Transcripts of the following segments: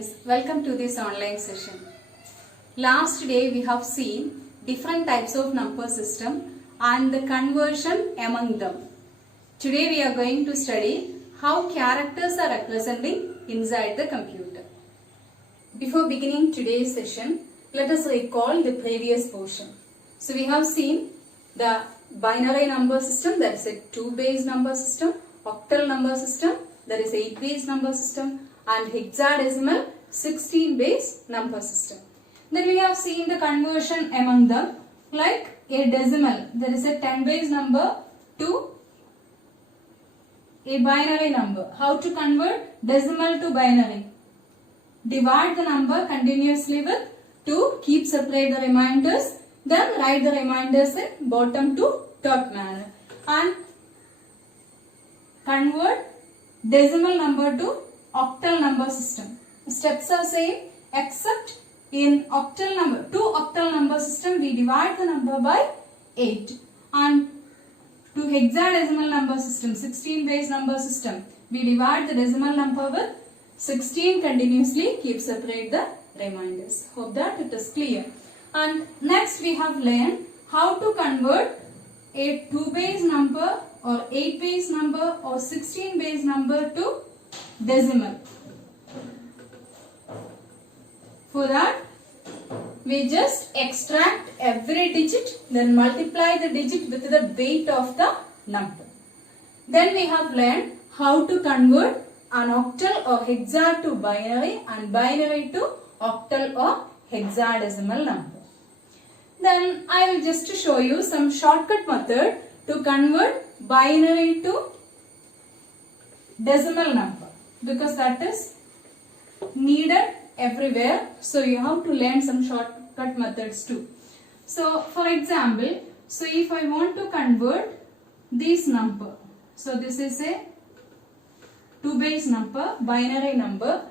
students, welcome to this online session. Last day we have seen different types of number system and the conversion among them. Today we are going to study how characters are representing inside the computer. Before beginning today's session, let us recall the previous portion. So we have seen the binary number system, that is a 2-base number system, octal number system, that is 8-base number system, and hexadecimal 16-base number system. Then we have seen the conversion among them, like a decimal, there is a 10-base number to a binary number. How to convert decimal to binary? Divide the number continuously with 2, keep separate the remainders, then write the remainders in bottom to top manner, and convert decimal number to octal number system. Steps are same except in octal number, to octal number system we divide the number by 8, and to hexadecimal number system, 16-base number system, we divide the decimal number with 16 continuously, keep separate the remainders. Hope that it is clear. And next we have learned how to convert a 2-base number or 8-base number or 16-base number to decimal. For that, we just extract every digit, then multiply the digit with the weight of the number. Then we have learned how to convert an octal or hexa to binary and binary to octal or hexadecimal number. Then I will just show you some shortcut method to convert binary to decimal number, because that is needed everywhere. So you have to learn some shortcut methods too. So for example, so if I want to convert this number, so this is a 2-base number, binary number.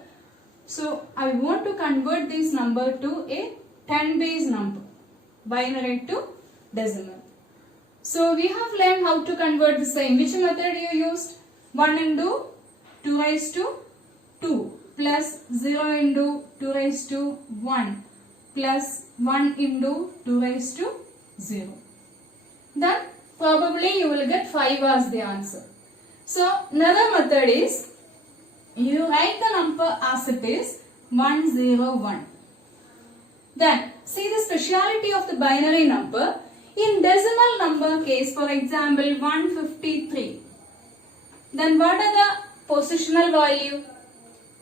So I want to convert this number to a 10-base number, binary to decimal. So we have learned how to convert the same. Which method you used? 1 into 2 raised to 2 plus 0 into 2 raised to 1 plus 1 into 2 raised to 0. Then probably you will get 5 as the answer. So another method is you write the number as it is 101. Then see the speciality of the binary number. In decimal number case, for example 153, then what are the positional value?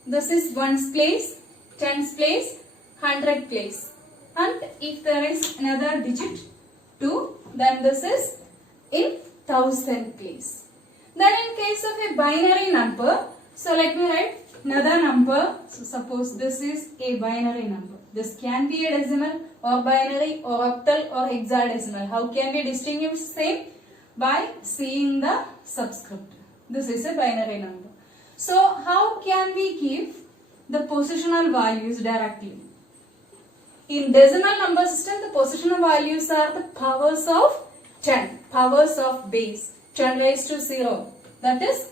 This is 1's place, 10's place, 100 place, and if there is another digit 2, then this is in 1000 place. Then in case of a binary number, so let me write another number. So suppose this is a binary number. This can be a decimal or binary or octal or hexadecimal. How can we distinguish same? By seeing the subscript. This is a binary number. So how can we give the positional values directly? In decimal number system, the positional values are the powers of 10, powers of base, 10 raised to 0, that is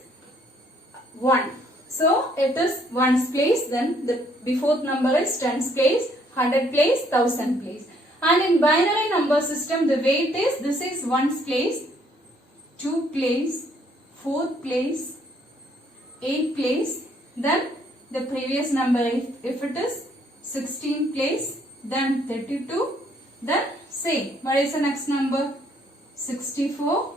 1. So it is 1's place, then the before number is 10's place, 100 place, 1000 place. And in binary number system, the weight is, this is 1's place, 2 place, 4th place, 8 place, then the previous number, if it is 16 place, then 32, then same. What is the next number? 64,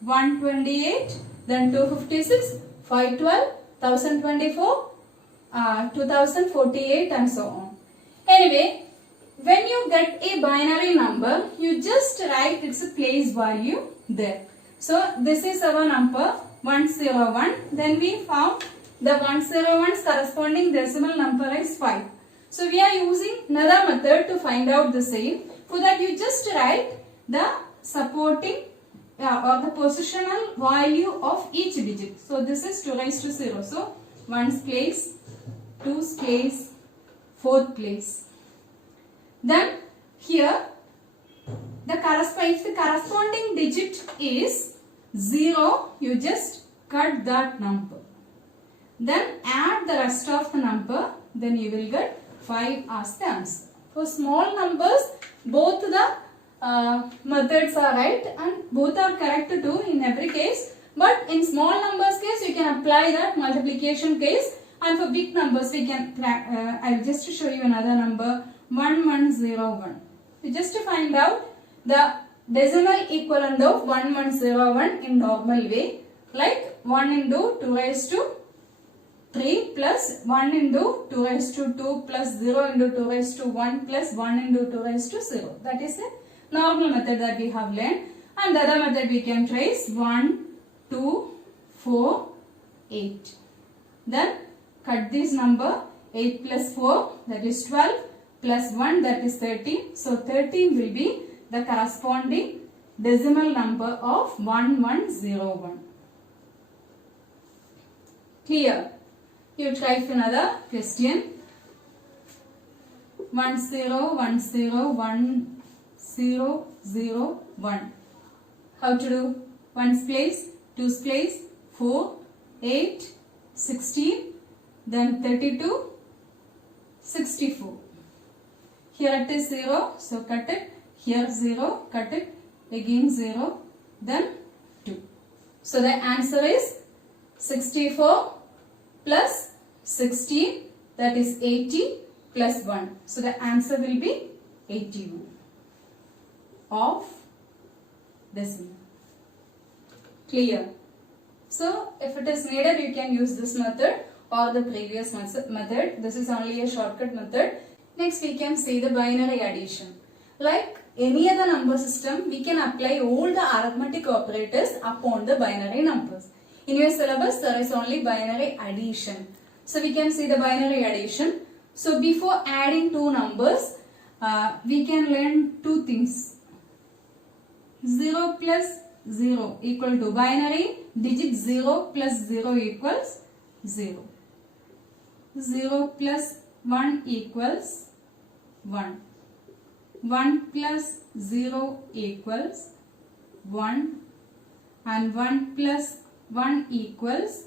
128, then 256, 512, 1024, 2048 and so on. Anyway, when you get a binary number, you just write its place value there. So this is our number 101. Then we found the 101's corresponding decimal number is 5. So we are using another method to find out the same. For that you just write the supporting or the positional value of each digit. So this is 2 raised to 0. So 1's place, 2's place, 4th place. Then here if the corresponding digit is 0, you just cut that number. Then add the rest of the number then you will get 5 as the answer. For small numbers, both the methods are right and both are correct too in every case. But in small numbers case, you can apply that multiplication case, and for big numbers, we can. I'll just show you another number 1101. So just to find out the decimal equivalent of 1101 in normal way, like 1 into 2 raised to 3 plus 1 into 2 raised to 2 plus 0 into 2 raised to 1 plus 1 into 2 raised to 0. That is a normal method that we have learned. And the other method we can trace 1, 2, 4, 8. Then cut this number 8 plus 4, that is 12, plus 1, that is 13. So 13 will be the corresponding decimal number of 1101. Clear? You try for another question. 10101001. How to do? 1's place, 2's place, 4, 8, 16, then 32, 64. Here it is 0, so cut it. Here 0, cut it. Again 0, then 2. So the answer is 64 plus 16, that is 80 plus 1. So the answer will be 81 of decimal. Clear? So if it is needed, you can use this method or the previous method. This is only a shortcut method. Next we can see the binary addition. Like any other number system, we can apply all the arithmetic operators upon the binary numbers. In your syllabus, there is only binary addition. So we can see the binary addition. So before adding two numbers, we can learn two things. 0 plus 0 equal to binary digit 0 plus 0 equals 0. 0 plus 1 equals 1. 1 plus 0 equals 1 and 1 plus 1 equals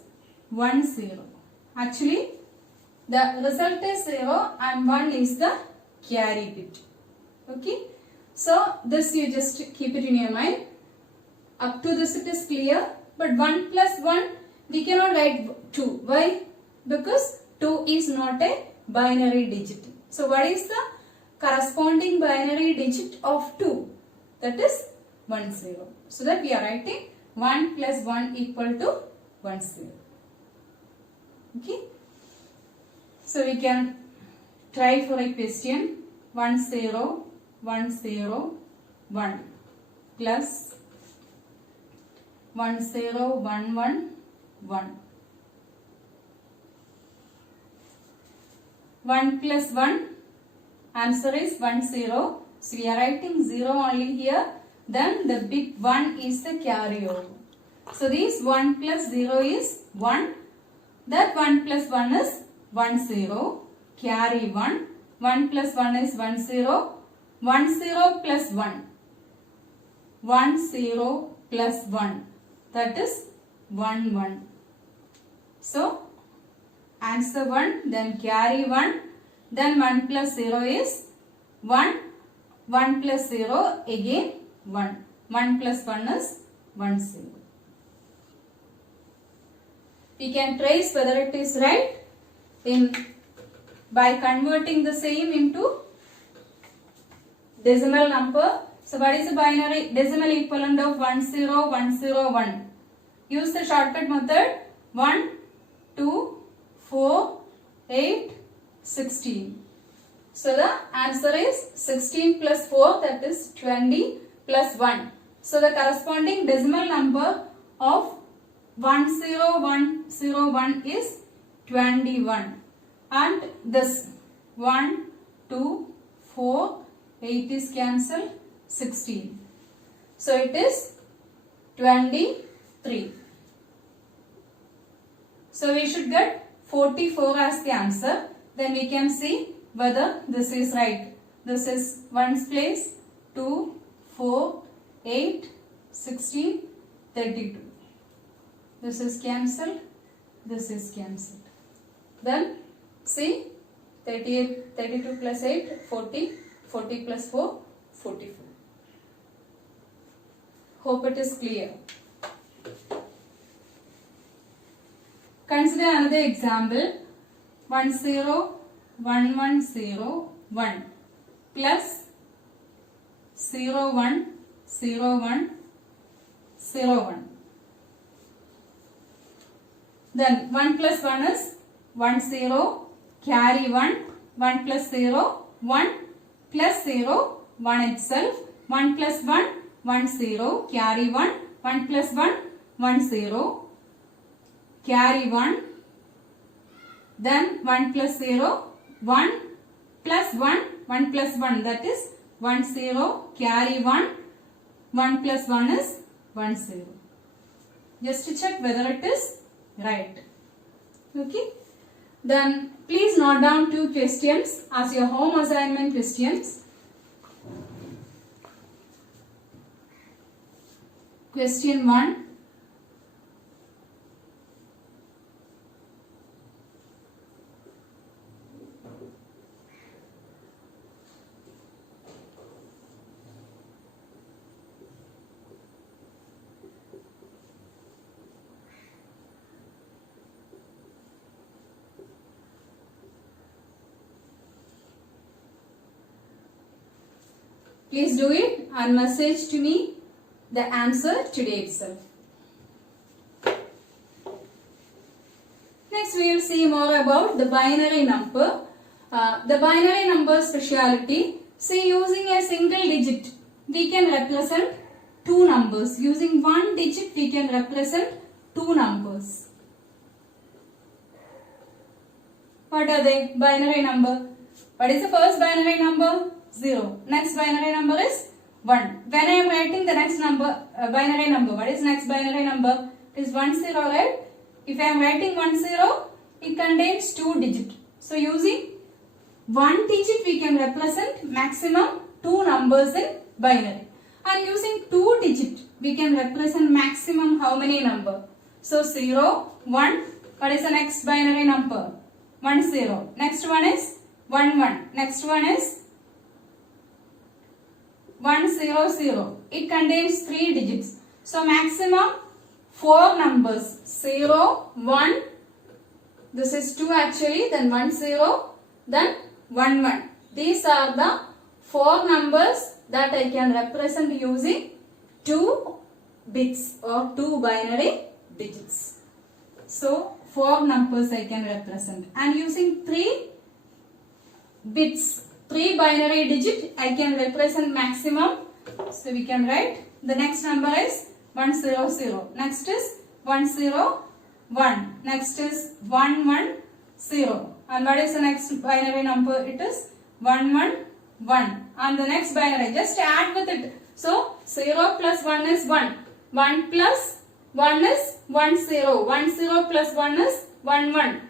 1 0. Actually, the result is 0 and 1 is the carry bit. Okay. So, this you just keep it in your mind. Up to this it is clear. But 1 plus 1 we cannot write 2. Why? Because 2 is not a binary digit. So, what is the corresponding binary digit of 2? That is 1 0. So, that we are writing 1 plus 1 equal to 1 0. Okay. So, we can try for a question 1 0 1 0 1 plus 1 0 1 1 1. 1 plus 1, answer is 1 0. So we are writing 0 only here. Then the big 1 is the carryover. So this 1 plus 0 is 1. That 1 plus 1 is 1 0. Carry 1. 1 plus 1 is 1 0. 1 0 plus 1. 1 0 plus 1. That is 1 1. So answer 1, then carry 1, then 1 plus 0 is 1, 1 plus 0 again 1, 1 plus 1 is 1 0. We can trace whether it is right by converting the same into decimal number. So what is the binary decimal equivalent of 10101? Use the shortcut method 1, 2, 4, 8, 16. So the answer is 16 plus 4, that is 20 plus 1. So the corresponding decimal number of 10101 is 21. And this 1, 2, 4, 8 is cancelled, 16. So it is 23. So we should get 44 as the answer. Then we can see whether this is right. This is 1's place, 2, 4, 8, 16, 32. This is cancelled. This is cancelled. Then see 38, 32 plus 8, 40, 40 plus 4, 44. Hope it is clear. Consider another example. 1 0 1 1 0 1 plus 0 1 0 1 0 1. Then 1 plus 1 is 1 0, carry 1, 1 plus 0, 1 plus 0, 1 itself, 1 plus 1, 1 0, carry 1, 1 plus 1, 1 0, carry 1, then 1 plus 0, 1 plus 1, 1 plus 1, that is 1 0, carry 1, 1 plus 1 is 1 0. Just to check whether it is right. Okay. Then please note down 2 questions as your home assignment questions. Question 1. Please do it and message to me the answer today itself. Next we will see more about the binary number. The binary number speciality. See, using a single digit we can represent 2 numbers. Using 1 digit we can represent 2 numbers. What are they? Binary number. What is the first binary number? 0. Next binary number is 1. When I am writing the next number, binary number, what is next binary number? It is 1 0, right? If I am writing 1 0, it contains 2 digits. So using 1 digit we can represent maximum 2 numbers in binary. And using 2 digit we can represent maximum how many number? So 0, 1. What is the next binary number? 1 0. Next one is 1 1. Next one is 1 0 0. It contains 3 digits. So maximum 4 numbers. 0, 1. This is 2 actually. Then 1 0. Then 1 1. These are the 4 numbers that I can represent using 2 bits or 2 binary digits. So 4 numbers I can represent. And using 3 bits, 3 binary digit I can represent maximum. So we can write the next number is 1 0 0. Next is 1 0 1. Next is 1 1 0. And what is the next binary number? It is 1 1 1. And the next binary, just add with it. So 0 plus 1 is 1. 1 plus 1 is 1 0. 1 0 plus 1 is 1 1.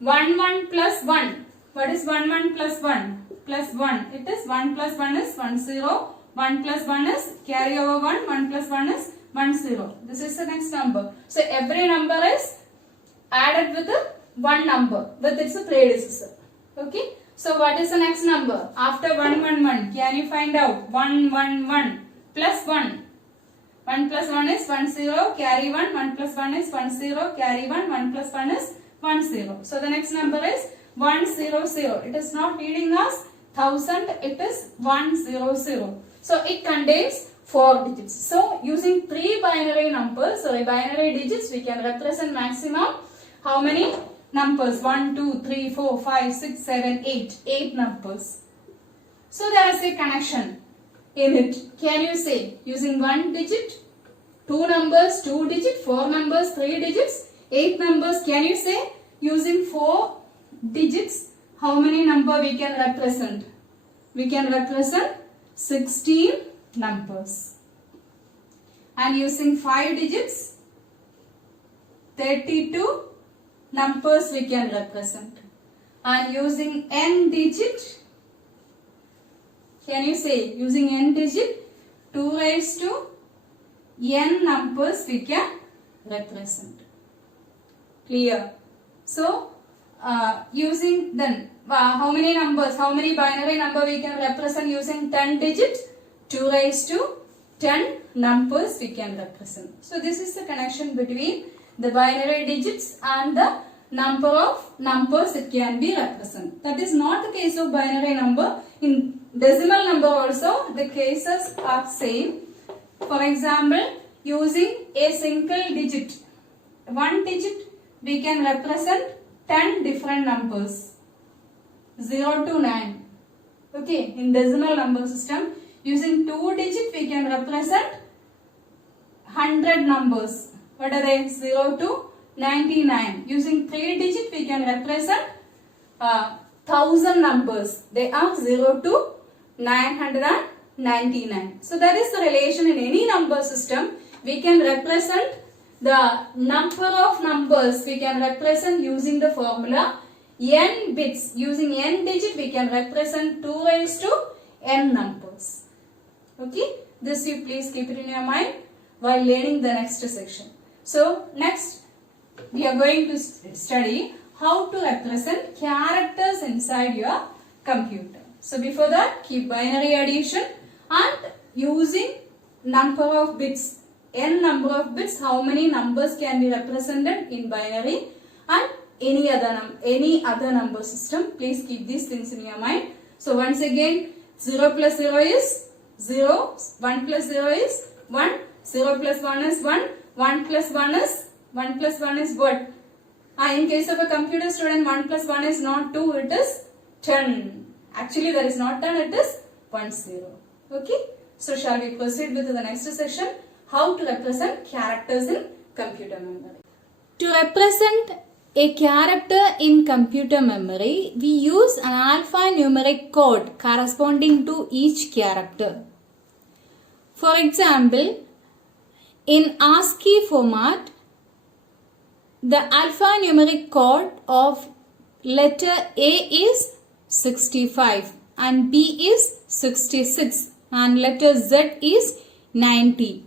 1 1 plus 1. What is 1 1 plus 1? Plus 1. It is 1 plus 1 is 1 0. 1 plus 1 is carry over 1. 1 plus 1 is 1 0. This is the next number. So every number is added with a 1 number with its predecessor. Okay. So what is the next number? After 1 1 1. Can you find out? 1 1 1 plus 1. 1 plus 1 is 1 0. Carry 1. 1 plus 1 is 1 0. Carry 1. 1 plus 1 is 1 0. So the next number is 1 0 0. It is not reading us 1000. It is 1 0 0. So it contains 4 digits. So using 3 binary numbers or binary digits we can represent maximum how many numbers? 1 2 3 4 5 6 7 8. 8 numbers. So there is a connection in it. Can you say using 1 digit, 2 numbers, 2 digit, 4 numbers, 3 digits, 8 numbers? Can you say using 4 digits how many number we can represent? We can represent 16 numbers. And using 5 digits, 32 numbers we can represent. And using n digit, can you say using n digit, 2 raised to n numbers we can represent. Clear? So using then how many numbers, how many binary number we can represent using 10 digits? 2 raised to 10 numbers we can represent. So this is the connection between the binary digits and the number of numbers it can be represented. That is not the case of binary number. In decimal number also the cases are same. For example, using a single digit, one digit we can represent 10 different numbers, 0 to 9. Okay, in decimal number system, using 2 digit we can represent 100 numbers. What are they? 0 to 99. Using 3 digit we can represent 1000 numbers. They are 0 to 999. So that is the relation in any number system. We can represent the number of numbers we can represent using the formula n bits. Using n digit we can represent 2 raised to n numbers. Okay, this you please keep it in your mind while learning the next section. So next we are going to study how to represent characters inside your computer. So before that, keep binary addition and using number of bits, n number of bits, how many numbers can be represented in binary and any other number system. Please keep these things in your mind. So once again, 0 plus 0 is 0, 1 plus 0 is 1, 0 plus 1 is 1, 1 plus 1 is what? In case of a computer student, 1 plus 1 is not 2, it is 10. Actually, that is not 10, it is 10. Okay. So, shall we proceed with the next session? How to represent characters in computer memory. To represent a character in computer memory, we use an alphanumeric code corresponding to each character. For example, in ASCII format, the alphanumeric code of letter A is 65 and B is 66 and letter Z is 90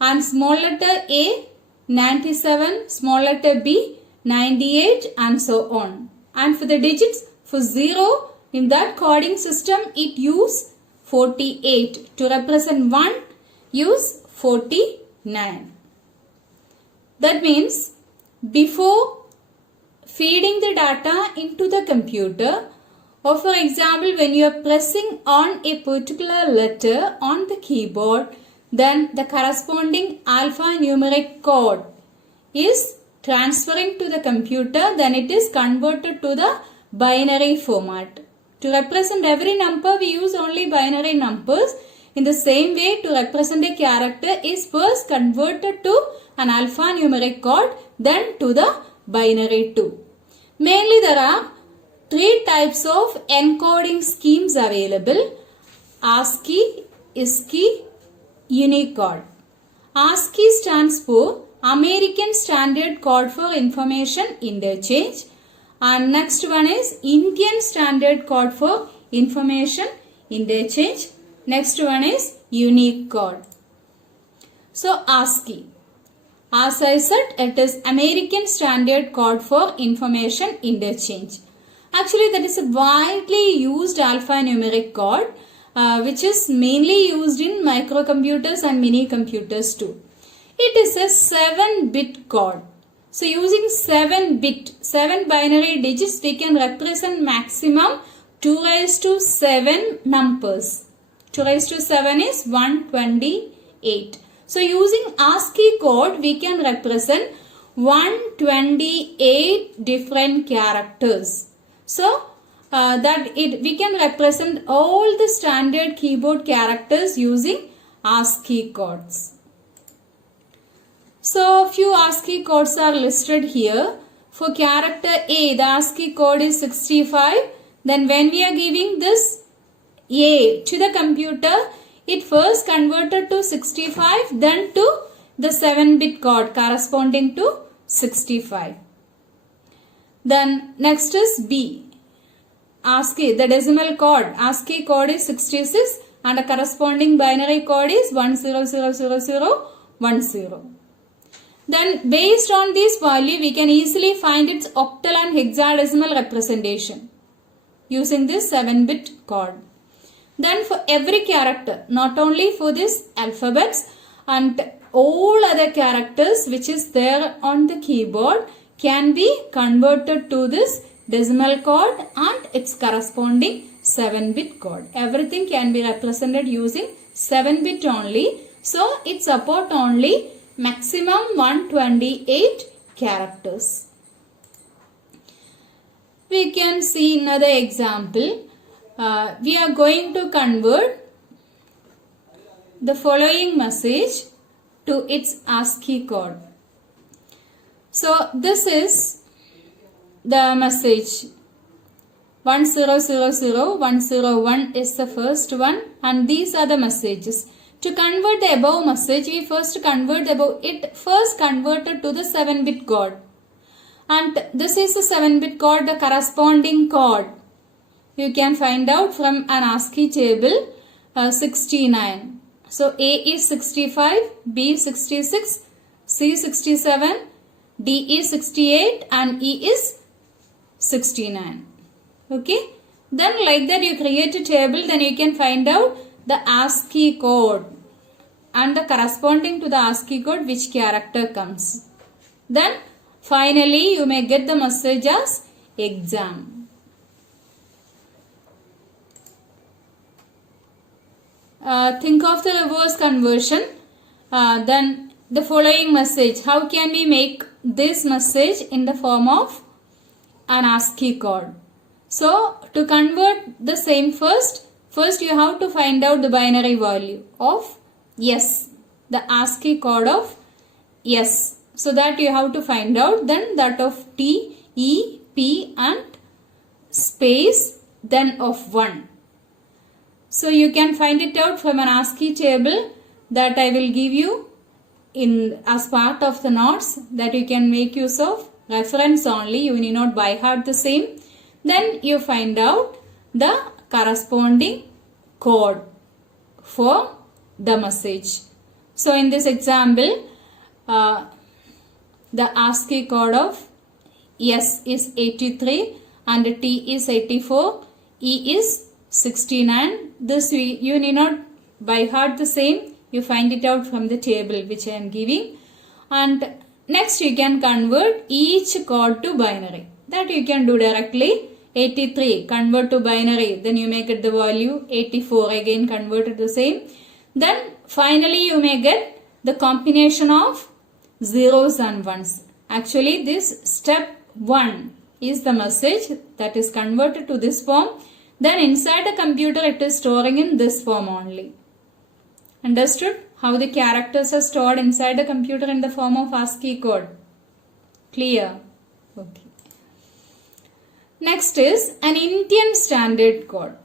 and small letter A 97, small letter B 98 and so on. And for the digits, for 0 in that coding system it use 48. To represent 1 use 49. That means before feeding the data into the computer, or for example when you are pressing on a particular letter on the keyboard, then the corresponding alphanumeric code is transferring to the computer, then it is converted to the binary format. To represent every number we use only binary numbers. In the same way, to represent a character is first converted to an alphanumeric code, then to the binary too. Mainly there are 3 types of encoding schemes available: ASCII, ISCII, Unicode. ASCII stands for American Standard Code for Information Interchange, and next one is Indian Standard Code for Information Interchange. Next one is Unicode. So ASCII, as I said, it is American Standard Code for Information Interchange. Actually, that is a widely used alphanumeric code which is mainly used in microcomputers and mini computers too. It is a 7-bit code. So using 7 binary digits, we can represent maximum 2 raised to 7 numbers. 2 raised to 7 is 128. So using ASCII code, we can represent 128 different characters. So we can represent all the standard keyboard characters using ASCII codes. So few ASCII codes are listed here. For character A, the ASCII code is 65. Then when we are giving this A to the computer, it first converted to 65, then to the 7-bit code corresponding to 65. Then next is B. ASCII, the decimal code. ASCII code is 66 and a corresponding binary code is 100010. Then based on this value, we can easily find its octal and hexadecimal representation using this 7-bit code. Then for every character, not only for this alphabets and all other characters which is there on the keyboard can be converted to this decimal code and its corresponding 7-bit code. Everything can be represented using 7-bit only. So it support only maximum 128 characters. We can see another example. We are going to convert the following message to its ASCII code. So this is the message 1000101 is the first one, and these are the messages. To convert the above message, we first convert first converted to the 7-bit code. And this is the 7-bit code, the corresponding code. You can find out from an ASCII table 69. So A is 65, B 66, C 67, D is 68 and E is 69. Okay. Then like that you create a table, then you can find out the ASCII code and the corresponding to the ASCII code which character comes. Then finally you may get the message as exam. Think of the reverse conversion. Then the following message. How can we make this message in the form of an ASCII code? So to convert the same first you have to find out the binary value of yes, the ASCII code of yes. So that you have to find out, then that of T, E, P and space, then of 1. So you can find it out from an ASCII table that I will give you in as part of the notes, that you can make use of reference only. You need not by heart the same. Then you find out the corresponding code for the message. So in this example, the ASCII code of S is 83 and T is 84, E is 69. This you need not by heart the same. You find it out from the table which I am giving. And next you can convert each code to binary. That you can do directly. 83 convert to binary, then you may get the value 84, again converted the same. Then finally you may get the combination of zeros and ones. Actually this step 1 is the message that is converted to this form. Then inside the computer it is storing in this form only. Understood how the characters are stored inside the computer in the form of ASCII code? Clear? Okay. Next is an Indian Standard Code.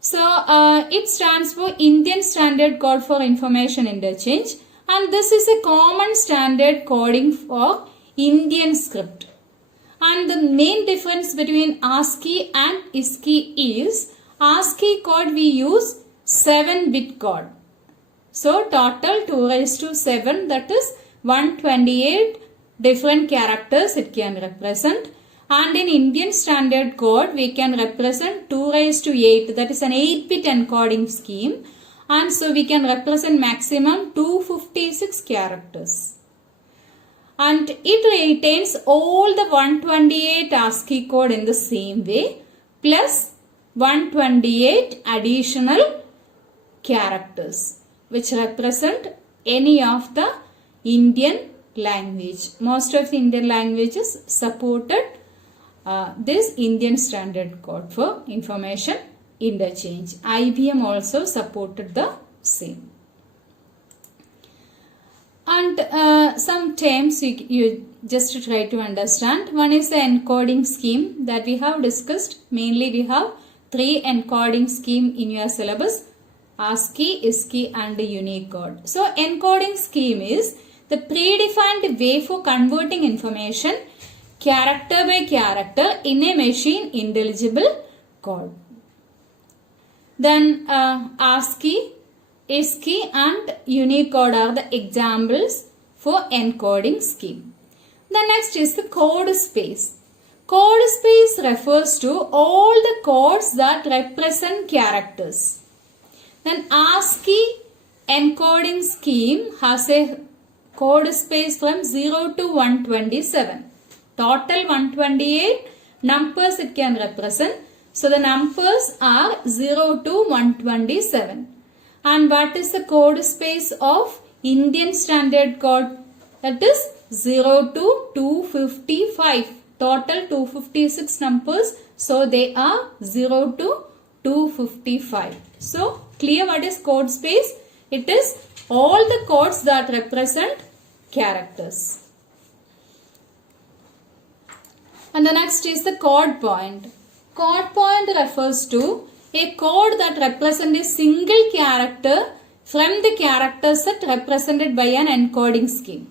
So it stands for Indian Standard Code for Information Interchange, and this is a common standard coding for Indian script. And the main difference between ASCII and ISCII is ASCII code we use 7-bit code. So total 2 raised to 7, that is 128 different characters it can represent. And in Indian Standard Code, we can represent 2 raised to 8, that is an 8-bit encoding scheme. And so we can represent maximum 256 characters. And it retains all the 128 ASCII code in the same way, plus 128 additional characters, which represent any of the Indian language. Most of the Indian languages supported this Indian Standard Code for Information Interchange. IBM also supported the same. And some terms you just try to understand. One is the encoding scheme that we have discussed. Mainly we have 3 encoding scheme in your syllabus: ASCII, ISCII and Unicode. So encoding scheme is the predefined way for converting information character by character in a machine intelligible code. Then ASCII, ISCII and Unicode are the examples for encoding scheme. The next is the code space. Code space refers to all the codes that represent characters. Then ASCII encoding scheme has a code space from 0 to 127. Total 128 numbers it can represent. So the numbers are 0 to 127. And what is the code space of Indian Standard Code? That is 0 to 255. Total 256 numbers. So they are 0 to 255. So clear what is code space? It is all the codes that represent characters. And the next is the code point. Code point refers to a code that represents a single character from the character set represented by an encoding scheme.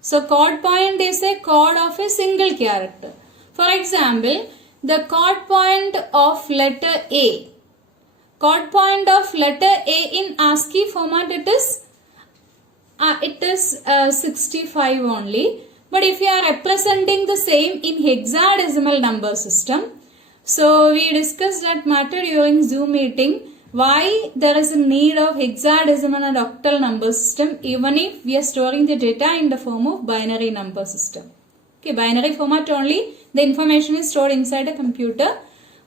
So code point is a code of a single character. For example, the code point of letter A. Code point of letter A in ASCII format it is 65 only. But if you are representing the same in hexadecimal number system, so we discussed that matter during Zoom meeting, why there is a need of hexadecimal and octal number system even if we are storing the data in the form of binary number system. Okay, binary format only, the information is stored inside a computer.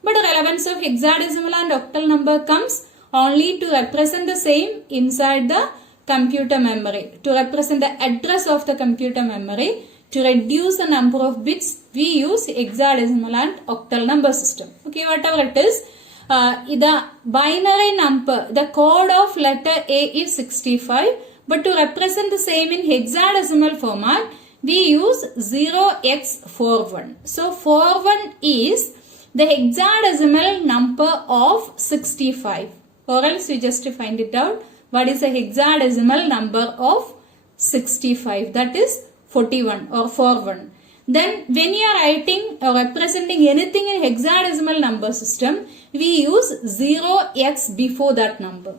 But the relevance of hexadecimal and octal number comes only to represent the same inside the computer memory, to represent the address of the computer memory. To reduce the number of bits, we use hexadecimal and octal number system. Okay, whatever it is, the binary number, the code of letter A is 65, but to represent the same in hexadecimal format, we use 0x41. So 41 is the hexadecimal number of 65, or else we just find it out. What is the hexadecimal number of 65? That is 41 or 41. Then when you are writing or representing anything in hexadecimal number system, we use 0x before that number.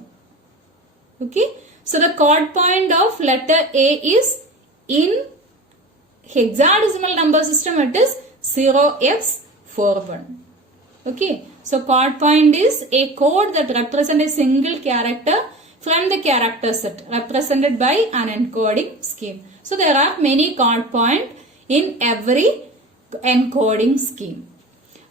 Okay. So the code point of letter A is in hexadecimal number system it is 0x41. Okay. So code point is a code that represents a single character from the character set represented by an encoding scheme. So there are many code points in every encoding scheme.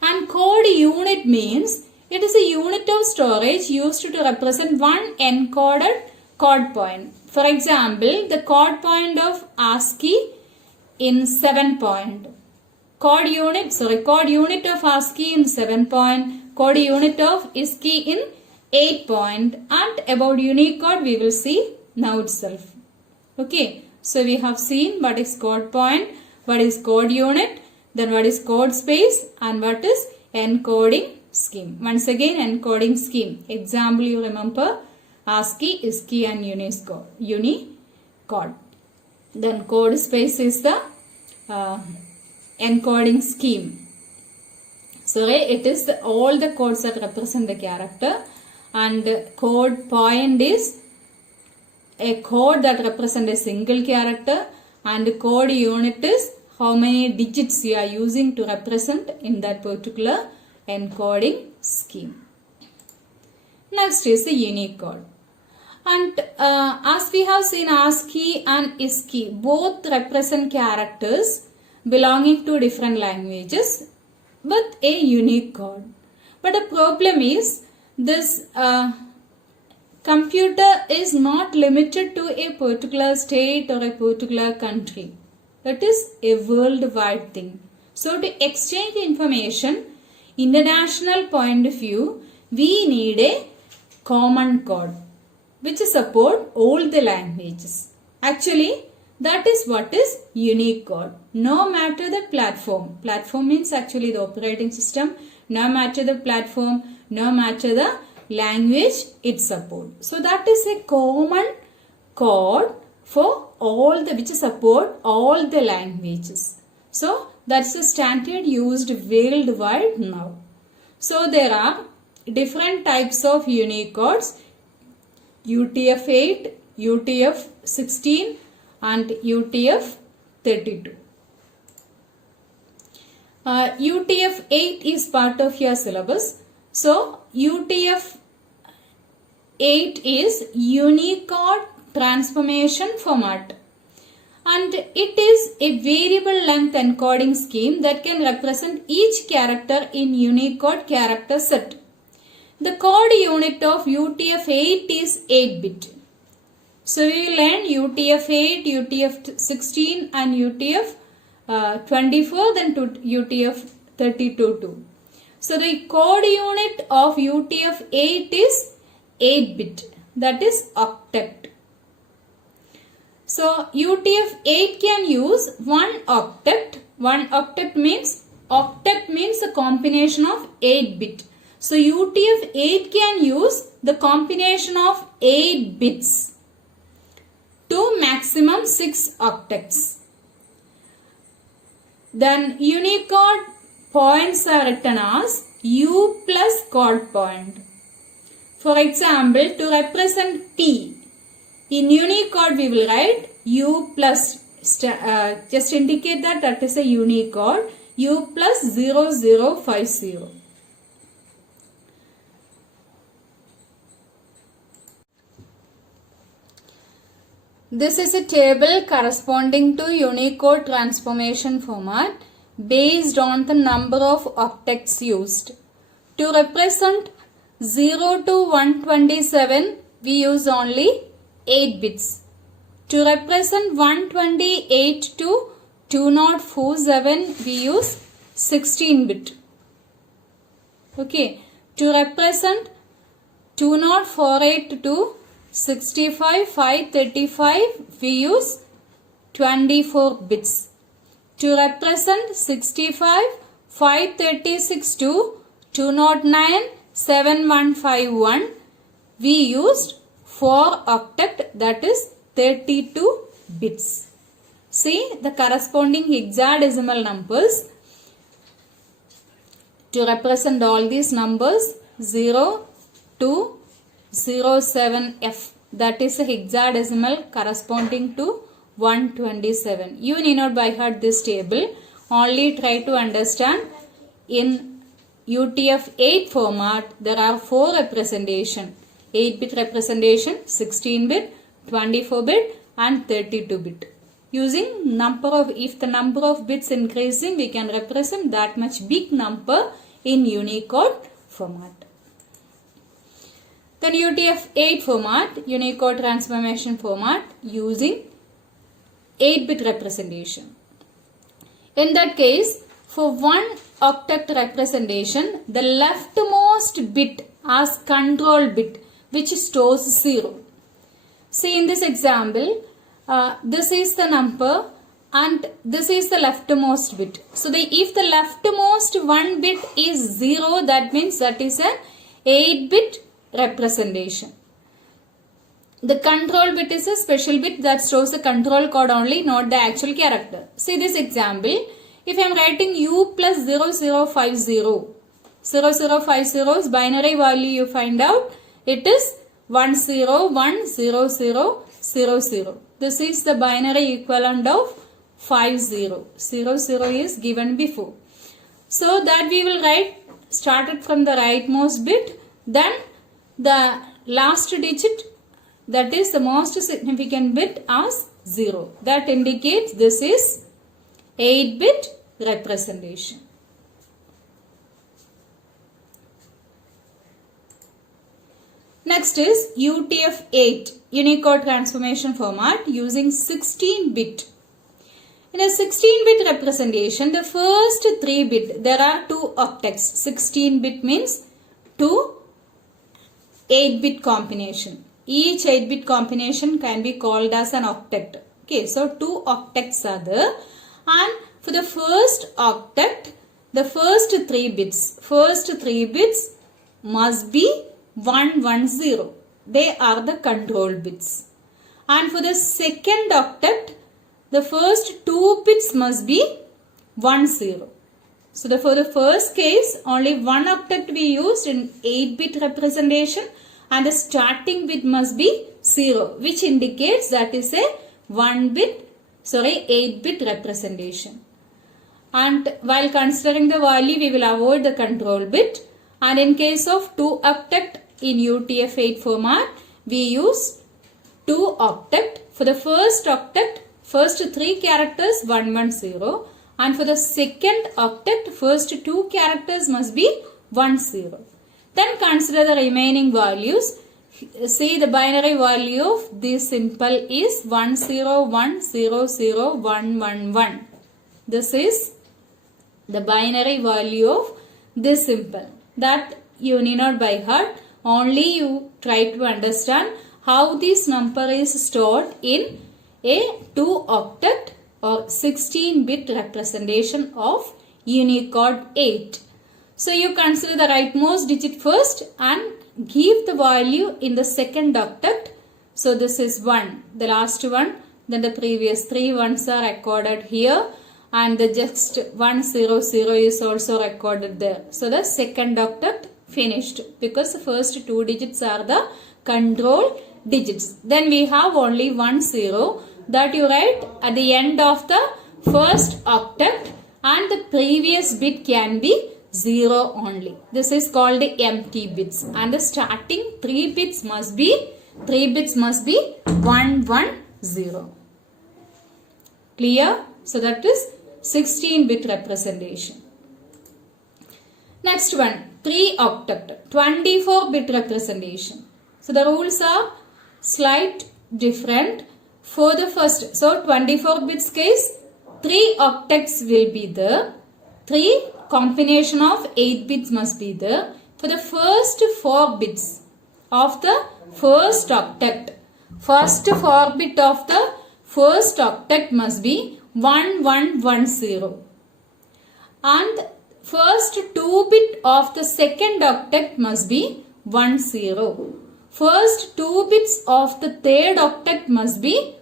And code unit means it is a unit of storage used to represent one encoded code point. For example, the code point of ASCII in 7 point. Code unit of ASCII in 7 point. Code unit of ISCII in 8 point. And about Unicode we will see now itself. Okay. So we have seen what is code point, what is code unit, then what is code space, and what is encoding scheme. Once again, encoding scheme. Example you remember ASCII, ISCII and Unicode. Then code space is the encoding scheme. So it is all the codes that represent the character, and code point is a code that represents a single character, and code unit is how many digits you are using to represent in that particular encoding scheme. Next is the Unicode. And as we have seen, ASCII and ISCII both represent characters belonging to different languages with a unique code. But the problem is this computer is not limited to a particular state or a particular country. It is a worldwide thing. So to exchange information, international point of view, we need a common code which support all the languages. Actually, that is what is Unicode. No matter the platform. Platform means actually the operating system. No matter the platform, no matter the language it supports. So that is a common code for all the which support all the languages. So that's the standard used worldwide now. So there are different types of Unicodes: UTF-8, UTF-16 and UTF-32. UTF-8 is part of your syllabus. So, UTF-8 is Unicode transformation format. And it is a variable length encoding scheme that can represent each character in Unicode character set. The code unit of UTF-8 is 8-bit. So we will learn UTF-8, UTF-16 and UTF-24 then to UTF-32 too. So the code unit of UTF-8 is 8-bit, that is octet. So UTF-8 can use one octet. One octet means a combination of 8-bit. So UTF-8 can use the combination of 8 bits to maximum 6 octets. Then Unicode points are written as U plus code point. For example, to represent T, in Unicode we will write U plus, just indicate that is a Unicode, U plus 0050. This is a table corresponding to Unicode transformation format based on the number of octets used. To represent 0 to 127, we use only 8 bits. To represent 128 to 2047, we use 16 bit. Okay. To represent 2048 to 65, 535, we use 24 bits. To represent 65, 536 to 209, 7151, we used 4 octet, that is 32 bits. See the corresponding hexadecimal numbers. To represent all these numbers, 0 to 07F, that is a hexadecimal corresponding to 127. You need not by heart this table, only try to understand. In UTF-8 format, there are 4 representation: 8-bit representation, 16-bit, 24-bit and 32-bit. Using number of, if the number of bits increasing, we can represent that much big number in Unicode format. Then UTF-8 format, Unicode transformation format, using 8-bit representation. In that case, for one octet representation, the leftmost bit as control bit, which stores 0. See in this example, this is the number and this is the leftmost bit. So if the leftmost one bit is 0, that means that is an 8-bit representation. The control bit is a special bit that stores the control code only, not the actual character. See this example. If I am writing U plus 0050, 0050's binary value you find out, it is 101000. This is the binary equivalent of 50. 00 is given before. So that we will write, started from the rightmost bit, then the last digit, that is the most significant bit, as 0. That indicates this is 8-bit representation. Next is UTF-8, Unicode transformation format, using 16-bit. In a 16-bit representation, the first 3 bit, there are 2 octets. 16-bit means 2 8-bit combination. Each 8-bit combination can be called as an octet. Okay, so 2 octets are there. And for the first octet, the first 3 bits must be 110. They are the control bits. And for the second octet, the first 2 bits must be 10. So for the first case, only 1 octet we used in 8-bit representation, and the starting bit must be 0, which indicates that is a 8-bit representation. And while considering the value, we will avoid the control bit. And in case of 2-octet in UTF-8 format, we use 2-octet. For the first octet, first 3 characters 110, and for the second octet, first 2 characters must be 10. Then consider the remaining values. See, the binary value of this simple is 101001111. This is the binary value of this simple. That you need not by heart. Only you try to understand how this number is stored in a 2-octet or 16-bit representation of Unicode 8. So you consider the rightmost digit first and give the value in the second octet. So this is 1, the last one. Then the previous 3 ones are recorded here. And the just 100 is also recorded there. So the second octet finished, because the first 2 digits are the control digits. Then we have only 10 that you write at the end of the first octet, and the previous bit can be 0 only. This is called the empty bits, and the starting 3 bits must be 110. Clear? So that is 16-bit representation. Next one, 3-octet, 24-bit representation. So the rules are slight different. For the first, so 24 bits case, 3 octets will be there. 3 combination of 8 bits must be there. For the first 4 bits of the first octet, first 4 bit of the first octet must be 1110. And first 2 bit of the second octet must be 10. First 2 bits of the third octet must be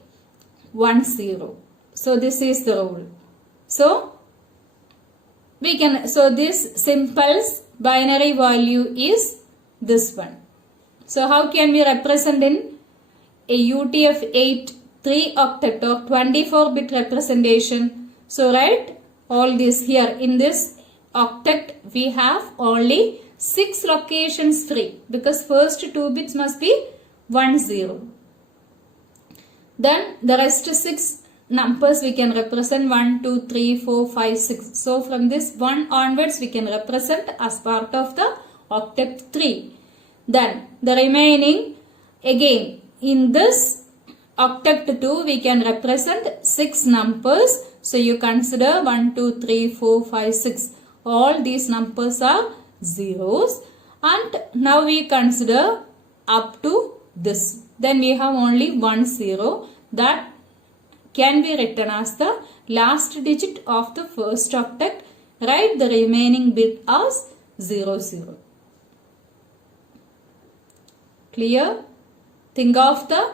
10. So this is the rule. So this simple's binary value is this one. So how can we represent in a UTF-8 3-octet or 24-bit representation? So write all this here. In this octet we have only 6 locations free, because first 2 bits must be 10. Then the rest 6 numbers we can represent 1, 2, 3, 4, 5, 6. So from this 1 onwards we can represent as part of the octet 3. Then the remaining, again in this octet 2 we can represent 6 numbers. So you consider 1, 2, 3, 4, 5, 6. All these numbers are zeros, and now we consider up to this. Then we have only 10 that can be written as the last digit of the first octet. Write the remaining bit as 00. Clear? Think of the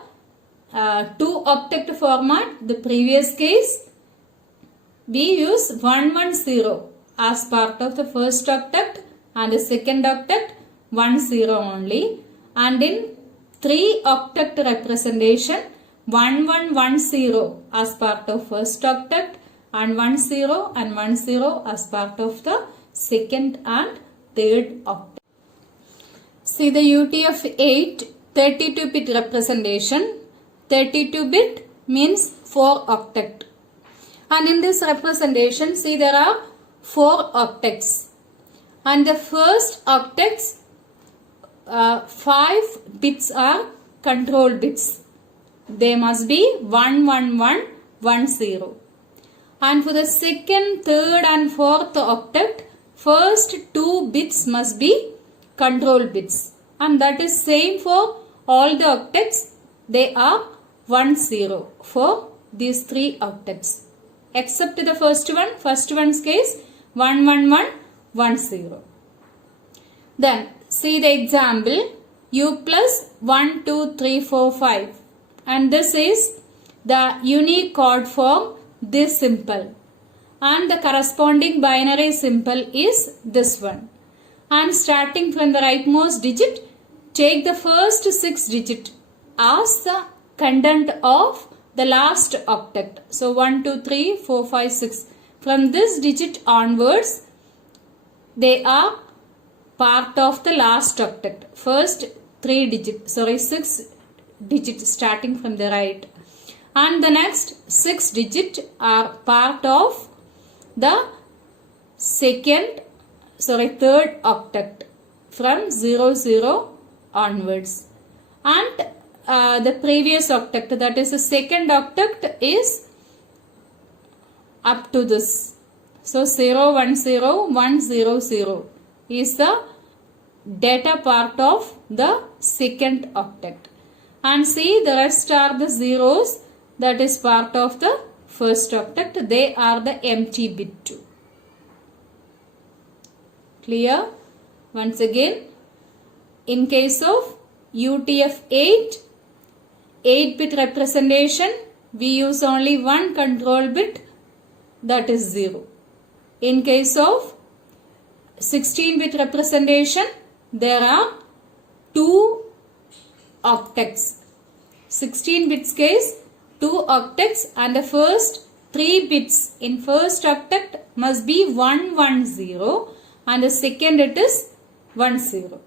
2-octet format. The previous case we use 110 as part of the first octet, and the second octet 10 only. And in 3-octet representation 1110 as part of first octet, and 10 and 10 as part of the second and third octet. See the UTF-8 32-bit representation. 32-bit means 4-octet. And in this representation, see there are 4 octets. And the first octets, 5 bits are control bits. They must be 11110. And for the second, third and fourth octet, first 2 bits must be control bits. And that is same for all the octets. They are 10 for these 3 octets. Except the first one's case 11110. Then see the example, U plus 1, 2, 3, 4, 5. And this is the Unicode form, this symbol. And the corresponding binary symbol is this one. And starting from the rightmost digit, take the first 6 digit as the content of the last octet. So 1, 2, 3, 4, 5, 6. From this digit onwards, they are part of the last octet. First 6 digits starting from the right. And the next 6 digits are part of the third octet from 0, 0 onwards. And the previous octet, that is the second octet, is up to this. So 0, 1, 0, 1, 0, 0 is the data part of the second octet. And see, the rest are the zeros, that is part of the first octet. They are the empty bit too. Clear? Once again, in case of UTF-8, 8-bit representation, we use only one control bit, that is 0. In case of 16-bit representation, there are 2 octets. 16 bits case, 2 octets, and the first 3 bits in first octet must be 1, 1, 0, and the second it is 1, 0.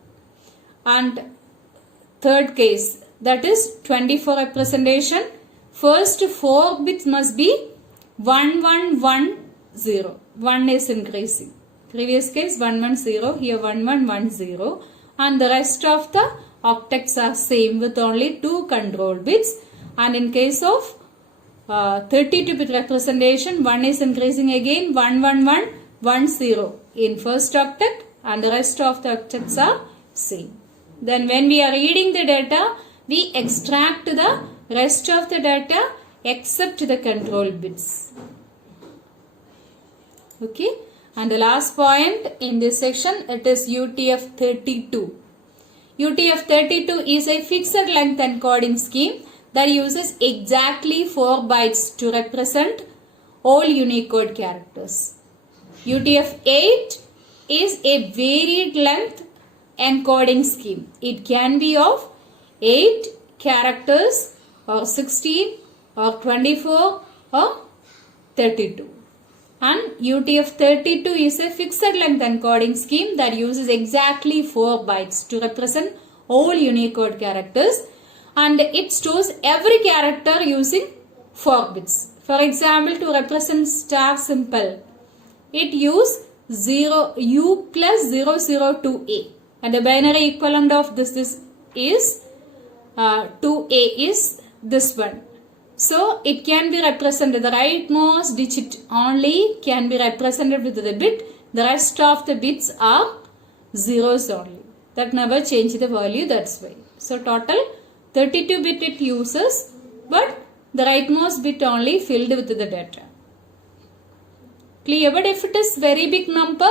And third case, that is 24 representation, first 4 bits must be 1, 1, 1, 0. 1 is increasing. Previous case 1, 1, 0, here 1, 1, 1, 0, and the rest of the octets are same with only 2 control bits. And in case of 32-bit representation, 1 is increasing again, 1, 1, 1, 1, 0 in first octet, and the rest of the octets are same. Then when we are reading the data, we extract the rest of the data except the control bits. Okay, and the last point in this section, it is UTF-32. UTF-32 is a fixed length encoding scheme that uses exactly 4 bytes to represent all Unicode characters. UTF-8 is a varied length encoding scheme. It can be of 8 characters or 16 or 24 or 32. And UTF-32 is a fixed length encoding scheme that uses exactly 4 bytes to represent all Unicode characters, and it stores every character using 4 bits. For example, to represent star symbol, it uses U plus 002A, and the binary equivalent of this is 2A is this one. So it can be represented, the rightmost digit only can be represented with the bit, the rest of the bits are zeros only. That never change the value, that's why. So total 32 bit it uses, but the rightmost bit only filled with the data. Clear? But if it is very big number,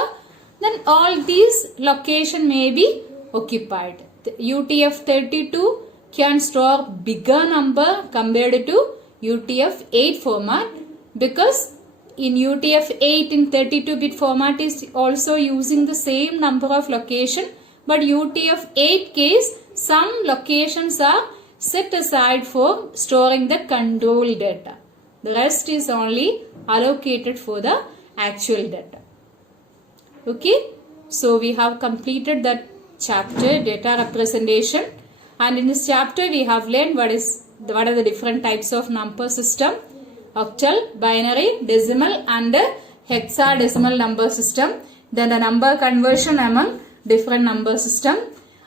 then all these location may be occupied. The UTF-32 can store bigger number compared to UTF-8 format, because in UTF-8 in 32-bit format is also using the same number of location, but UTF-8 case some locations are set aside for storing the control data. The rest is only allocated for the actual data. Okay, so we have completed that chapter, data representation, and in this chapter we have learned what are the different types of number system: octal, binary, decimal and hexadecimal number system. Then the number conversion among different number system,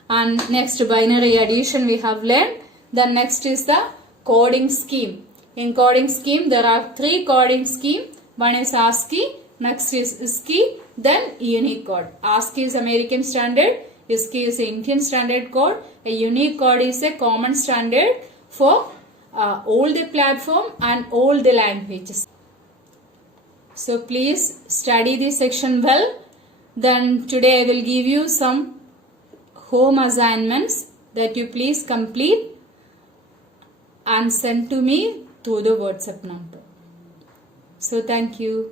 and next binary addition we have learned. Then next is the coding scheme. In coding scheme there are 3 coding scheme. One is ASCII, next is ISCII, then Unicode. ASCII is American standard, ISCII is Indian standard code. A Unicode is a common standard for all the platform and all the languages. So please study this section well. Then today I will give you some home assignments that you please complete and send to me through the WhatsApp number. So thank you.